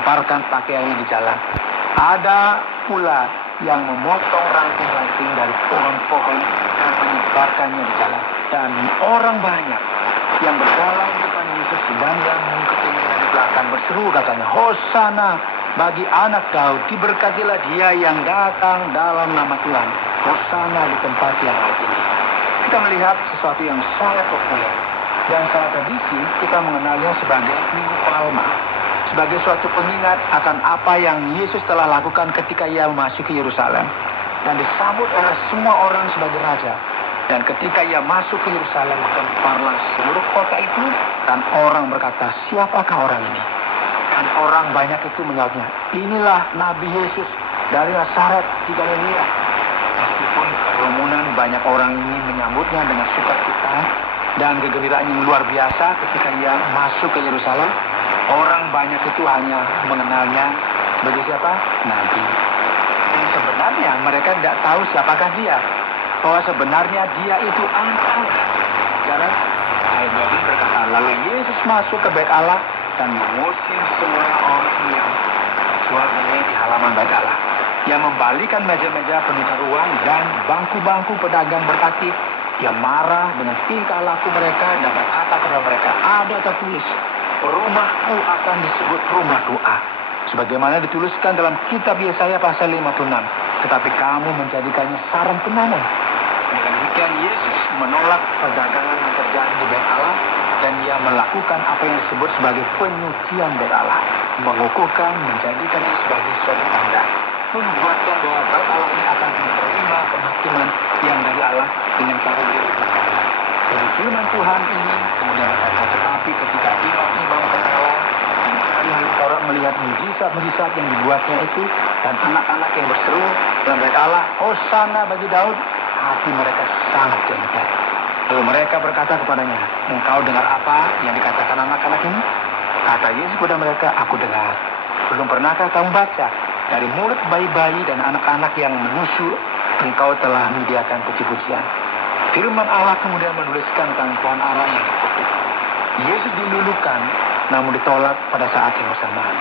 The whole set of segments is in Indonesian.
melemparkan pakaiannya di jalan. Ada pula yang memotong ranting-ranting dari pohon-pohon dan menyebarkannya di jalan. Dan orang banyak yang berjalan di depan Yesus dan yang mengikutinya dari belakang berseru katanya, Hosana bagi anak Daud, diberkatilah dia yang datang dalam nama Tuhan. Hosana di tempat yang tinggi. Kita melihat sesuatu yang sangat populer dan sangat tradisi. Kita mengenalnya sebagai Minggu Palma, sebagai suatu pengingat akan apa yang Yesus telah lakukan ketika ia memasuki Yerusalem dan disambut oleh semua orang sebagai raja. Dan ketika ia masuk ke Yerusalem, gemparlah seluruh kota itu dan orang berkata, siapakah orang ini? Dan orang banyak itu menjawabnya, inilah Nabi Yesus dari Nazaret di Galilea. Meskipun kerumunan banyak orang ini menyambutnya dengan sukacita dan kegembiraan yang luar biasa ketika ia masuk ke Yerusalem, orang banyak itu hanya mengenalnya sebagai siapa? Nabi. Dan sebenarnya mereka tidak tahu siapakah dia. Bahwa sebenarnya dia itu anak Allah. Karena ayat 12 berkata, lalu Yesus masuk ke bait Allah dan mengusir semua orang yang berjual beli di halaman bait Allah. Ia membalikan meja-meja penukar uang dan bangku-bangku pedagang berkati. Ia marah dengan tingkah laku mereka dan berkata kepada mereka, ada tertulis, rumahku akan disebut rumah doa, sebagaimana dituliskan dalam kitab Yesaya pasal 56. Tetapi kamu menjadikannya sarang penenun. Dengan demikian Yesus menolak perdagangan yang terjadi di bait Allah dan ia melakukan apa yang disebut sebagai penyucian bait Allah, mengukuhkan, menjadikannya sebagai suatu tanda, membuatkan bahwa bait Allah ini akan menerima penghakiman yang dari Allah dengan cara dirubah. Jadi firman Tuhan ini kemudian berkata, tetapi ketika imam-imam kepala dan ahli Taurat melihat mujizat-mujizat yang dibuatnya itu dan anak-anak yang berseru dalam bait Allah, Hosana bagi Daud, hati mereka sangat jengkel. Lalu mereka berkata kepadanya, engkau dengar apa yang dikatakan anak-anak ini? Kata Yesus kepada mereka, aku dengar. Belum pernahkah kamu baca? Dari mulut bayi-bayi dan anak-anak yang menyusu, engkau telah menyediakan puji-pujian. Firman Allah kemudian menuliskan tentang pohon ara yang dikutuk. Yesus dilulukan, namun ditolak pada saat yang bersamaan.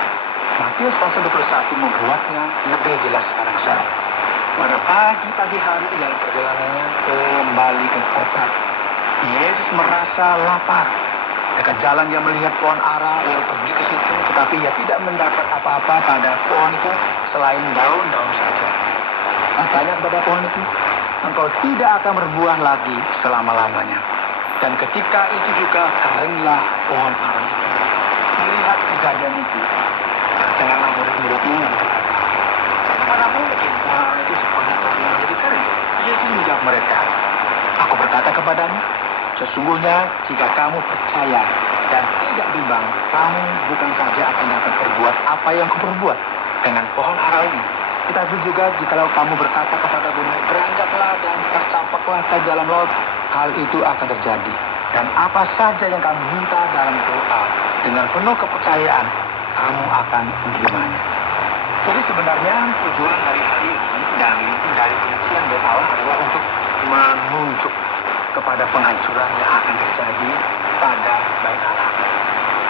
Matius pasal 21 membuatnya lebih jelas sekarang. Pada pagi hari dalam perjalanannya kembali ke kota, Yesus merasa lapar. Dekat jalan dia melihat pohon ara, lalu pergi ke situ, tetapi ia tidak mendapat apa-apa pada pohon itu selain daun-daun saja. Tanya kepada pohon itu, engkau tidak akan berbuah lagi selama-lamanya. Dan ketika itu juga keringlah pohon ara itu. Melihat kejadian itu, janganlah murid-muridnya yang berkata, mana mungkin pohon itu sepenuhnya menjadi kering? Yesus menjawab mereka, aku berkata kepadamu, sesungguhnya jika kamu percaya dan tidak bimbang, kamu bukan saja akan dapat berbuat apa yang kuperbuat dengan pohon ara ini, tetapi juga jikalau kamu berkata kepada gunung, beranjaklah dan tercampaklah ke dalam laut, hal itu akan terjadi. Dan apa saja yang kamu minta dalam doa, dengan penuh kepercayaan, kamu akan menerimanya. Jadi sebenarnya tujuan dari hal ini dan dari penyucian bait Allah adalah untuk menunjuk kepada penghancuran yang akan terjadi pada bait Allah.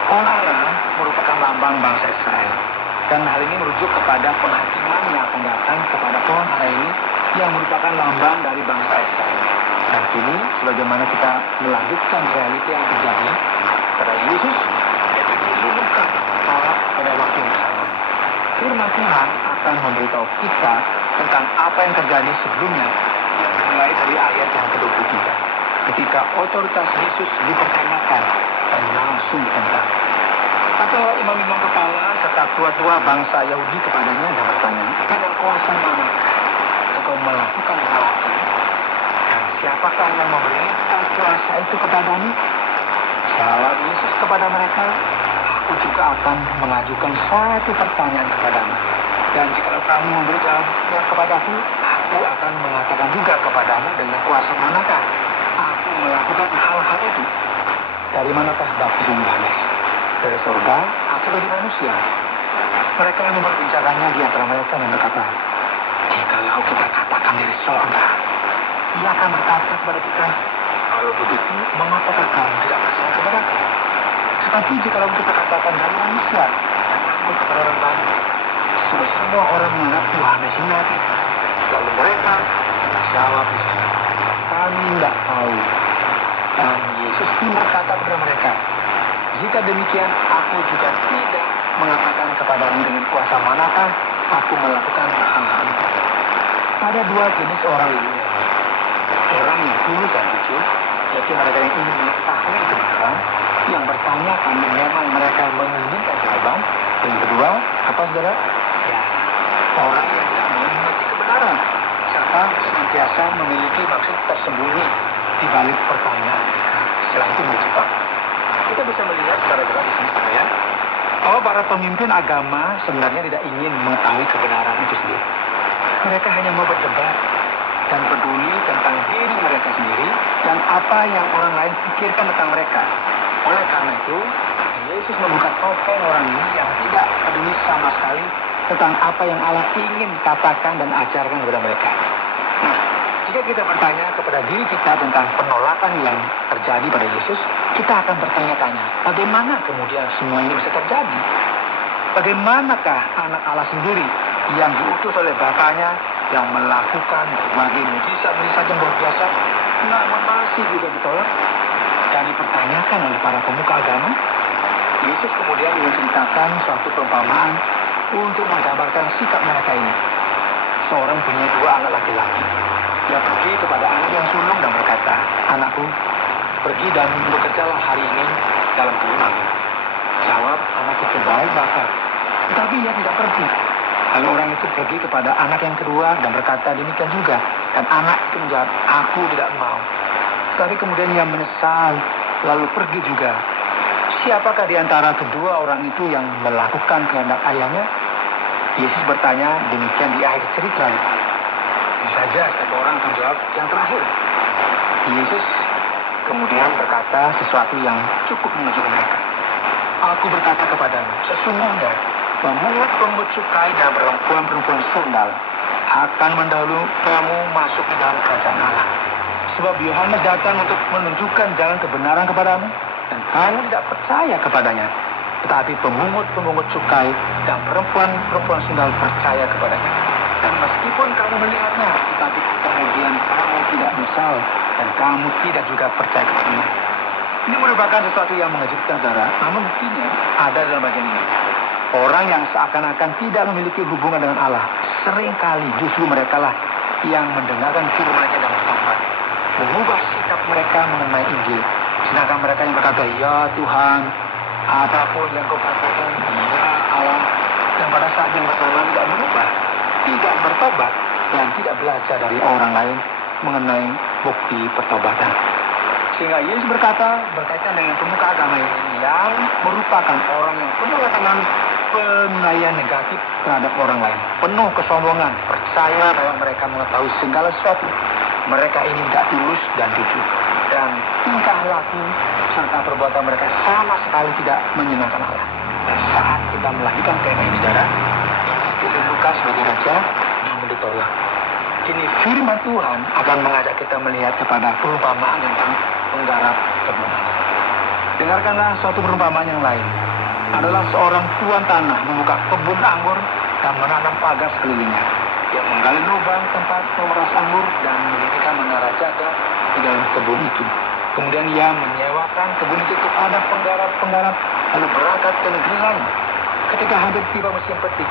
Pohon ara merupakan lambang bangsa Israel. Dan hal ini merujuk kepada penghakiman yang akan datang kepada pohon ara ini yang merupakan lambang dari bangsa Israel. Dan kini, sebagaimana kita melanjutkan realita yang terjadi pada Yesus, yaitu dilulukan pada waktu yang sama. Firman Tuhan akan memberitahu kita tentang apa yang terjadi sebelumnya, mulai dari ayat yang ke-23. Ketika otoritas Yesus dipertanyakan dan langsung ditentang. Atau imam-imam kepala serta tua-tua bangsa Yahudi kepadanya dan bertanya, dengan kuasa mana engkau melakukan hal ini? Dan siapakah yang memberikan kuasa itu kepadamu? Jawab Yesus kepada mereka, aku juga akan mengajukan satu pertanyaan kepadamu. Dan jika kamu memberi jawabnya kepadaku, aku akan mengatakan juga kepadamu dengan kuasa manakah aku melakukan hal-hal itu. Dari manakah baptisan Yohanes? Dari surga atau dari manusia? Mereka yang memperbincangkannya di antara mereka dan berkata, jikalau kita katakan dari surga, ia akan berkata kepada kita, kalau begitu, mengapakah kamu tidak percaya kepada aku? Tetapi jikalau kita katakan dari manusia, dan takut kepada orang semua orang menganggap Tuhan Yesus Nabi. Lalu mereka jawab, kami tidak tahu. Dan Yesus pun berkata kepada mereka, jika demikian aku juga tidak mengatakan kepadamu dengan kuasa manakah aku melakukan hal-hal itu. Ada dua jenis orang ini. Orang yang tulus dan jujur, yaitu mereka yang ingin mengetahui kebenaran, yang bertanya karena memang mereka menginginkan jawaban. Yang kedua, apa saudara? Ya, orang yang tidak mau mengerti kebenaran, serta senantiasa memiliki maksud tersembunyi di balik pertanyaan mereka. Setelah itu menjebak. Kita bisa melihat secara jelas di sini ya, bahwa para pemimpin agama sebenarnya tidak ingin mengetahui kebenaran itu sendiri. Mereka hanya mau berdebat dan peduli tentang diri mereka sendiri dan apa yang orang lain pikirkan tentang mereka. Oleh karena itu, Yesus membuka topeng orang ini yang tidak peduli sama sekali tentang apa yang Allah ingin katakan dan ajarkan kepada mereka. Nah, jika kita bertanya kepada diri kita tentang penolakan yang terjadi pada Yesus, kita akan bertanya-tanya, bagaimana kemudian semua ini bisa terjadi? Bagaimanakah anak Allah sendiri yang diutus oleh Bapaknya yang melakukan berbagai mujizat-mujizat yang luar biasa, namun masih juga ditolak dan dipertanyakan oleh para pemuka agama? Yesus kemudian menceritakan suatu perumpamaan untuk menggambarkan sikap mereka ini. Seorang punya dua anak laki-laki. Dia pergi kepada anak yang sulung dan berkata, anakku, pergi dan bekerjalah hari ini dalam kebun anggur. Jawab anak itu, baik Bapak. Tetapi ia tidak pergi. Lalu orang itu pergi kepada anak yang kedua dan berkata demikian juga. Dan anak itu menjawab, aku tidak mau. Tapi kemudian ia menyesal, lalu pergi juga. Siapakah di antara kedua orang itu yang melakukan kehendak ayahnya? Yesus bertanya demikian di akhir cerita. Bisa saja setiap orang akan jawab yang terakhir. Yesus kemudian berkata sesuatu yang cukup mengejutkan mereka. Aku berkata kepadamu, sesungguhnya pemungut cukai dan perempuan-perempuan sundal akan mendahului kamu masuk ke dalam kerajaan Allah. Sebab Yohanes datang untuk menunjukkan jalan kebenaran kepadamu, dan kamu tidak percaya kepadanya. Tetapi pemungut cukai dan perempuan-perempuan sundal percaya kepadanya. Dan meskipun kamu melihatnya, tetapi kemudian kamu tidak menyesal dan kamu tidak juga percaya kepadanya. Ini merupakan sesuatu yang mengejutkan, saudara. Namun buktinya ada dalam bagian ini. Orang yang seakan-akan tidak memiliki hubungan dengan Allah, seringkali justru mereka lah yang mendengarkan firman-Nya dan bertobat, mengubah sikap mereka mengenai Injil. Sedangkan mereka yang berkata, ya Tuhan, apapun yang kau katakan, ya Allah, dan pada saat yang bersamaan tidak berubah, tidak bertobat, dan tidak belajar dari orang lain mengenai bukti pertobatan. Sehingga Yesus berkaitan dengan pemuka agama ini yang merupakan orang yang penuh dengan penilaian negatif terhadap orang lain, penuh kesombongan, percaya bahwa mereka mengetahui segala sesuatu. Mereka ini tidak tulus dan jujur, dan tingkah laku serta perbuatan mereka sama sekali tidak menyenangkan Allah. Dan saat kita melanjutkan tema ini, saudara, Yesus Lukas sebagai raja namun ditolak. Kini firman Tuhan akan mengajak kita melihat kepada perumpamaan tentang penggarap kebun. Dengarkanlah suatu perumpamaan yang lain. Adalah seorang tuan tanah membuka kebun anggur dan menanam pagar sekelilingnya. Dia menggali lubang tempat memeras anggur dan mendirikan menara jaga di dalam kebun itu. Kemudian ia menyewakan kebun itu kepada penggarap-penggarap lalu berangkat ke negeri lain. Ketika hampir tiba musim petik,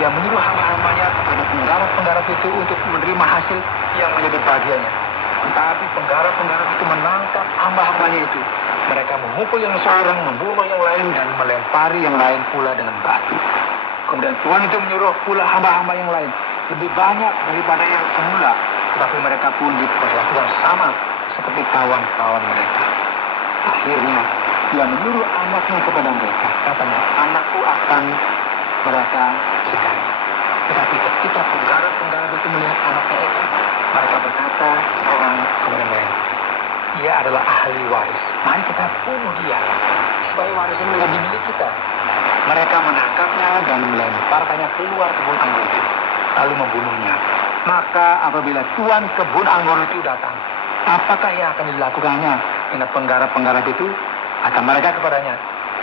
ia menyuruh hamba-hambanya kepada penggarap-penggarap itu untuk menerima hasil yang menjadi bagiannya. Tetapi penggarap-penggarap itu menangkap hamba-hambanya itu. Mereka memukul yang seorang, membunuh yang lain, dan melempari yang lain pula dengan batu. Kemudian Tuhan itu menyuruh pula hamba-hamba yang lain, lebih banyak daripada yang semula. Tetapi mereka pun diperlakukan sama seperti kawan-kawan mereka. Akhirnya, dia menyuruh anaknya kepada mereka. Katanya, anakku akan mereka sekali. Tetapi ketika penggarap-penggarap itu melihat anaknya itu, mereka berkata orang kepada lain, dia adalah ahli waris. Mari kita bunuh dia, supaya warisnya menjadi milik kita. Mereka menangkapnya dan melemparkannya keluar kebun anggur itu, lalu membunuhnya. Maka apabila tuan kebun anggur itu datang, apakah yang akan dilakukannya dengan penggarap-penggarap itu? Kata mereka kepadanya,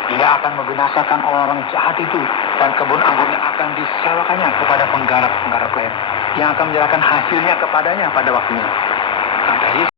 Dia akan membinasakan orang jahat itu, dan kebun anggurnya akan disewakannya kepada penggarap-penggarap lain yang akan menyerahkan hasilnya kepadanya pada waktunya. Kata Yesus,